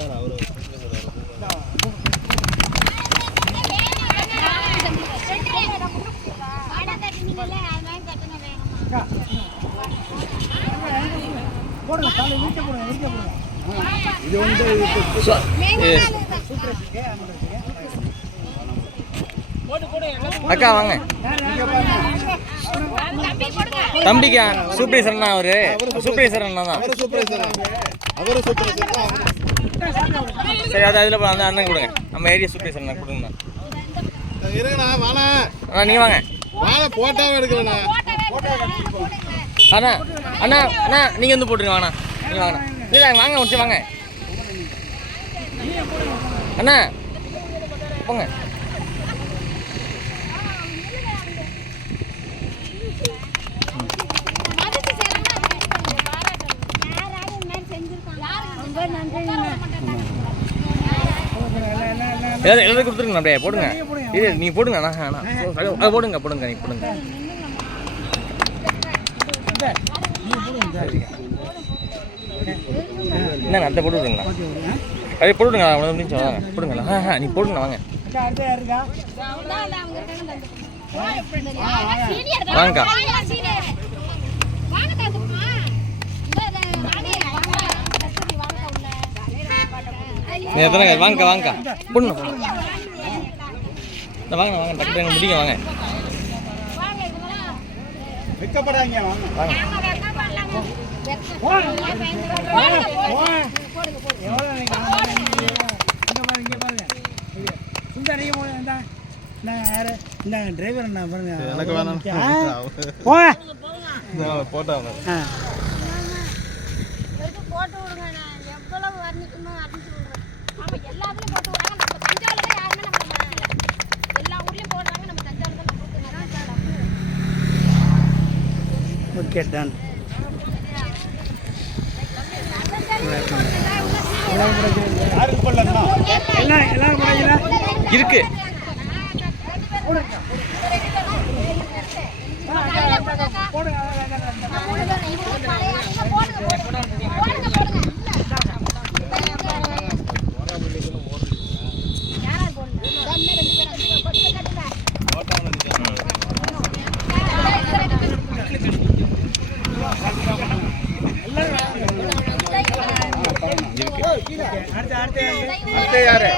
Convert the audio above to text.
Sir அவரு இது வந்து அக்கா வாங்க. தம்பிக்கா சூப்பர்வைசர் தான் அவரு. சூப்பர்வைசர் அவரு தான். சரி அது அதில் அந்த அண்ணன் கொடுங்க. நம்ம ஏரியா சூப்பர்வைசர் கொடுங்க. அண்ணா நீங்கள் வாங்க. வாண்ணா எடுக்கலண்ணா அண்ணா அண்ணா அண்ணா நீங்கள் வந்து போட்டுருங்க வாண்ணா. நீங்கள் வாங்கண்ணா. இல்லை வாங்க முடிச்சு வாங்க. அண்ணா போங்க. எல்லாரும் எல்லாரும் கொடுத்துருங்க அப்படியே போடுங்க. இது நீங்கள் போடுங்க அண்ணா அண்ணா. அது போடுங்க போடுங்க நீங்கள் போடுங்க. என்ன அந்த போட்டு விடுங்களா அப்படியே போட்டு விடுங்க அப்படின்னு சொல்லாங்க போடுங்களா ஆ ஆ நீ போடுங்க வாங்க. வாங்கக்கா. நீ எத்தனை வாங்கக்கா வாங்கக்கா போடுங்க இந்த வாங்க வாங்க. டக்கு டக்கு முடிங்க வாங்க. வெக்கப்படாங்க வாங்க. வாங்க. டிரைவர் என்ன பாருங்க எனக்கு வேணாம் போங்க போட்டோ போட்டு விடுங்க நான் எவ்வளவு வர்ணிக்கணும் விடுறேன். ஓகே டன் இருக்கு அடுத்து அடுத்து யாரு?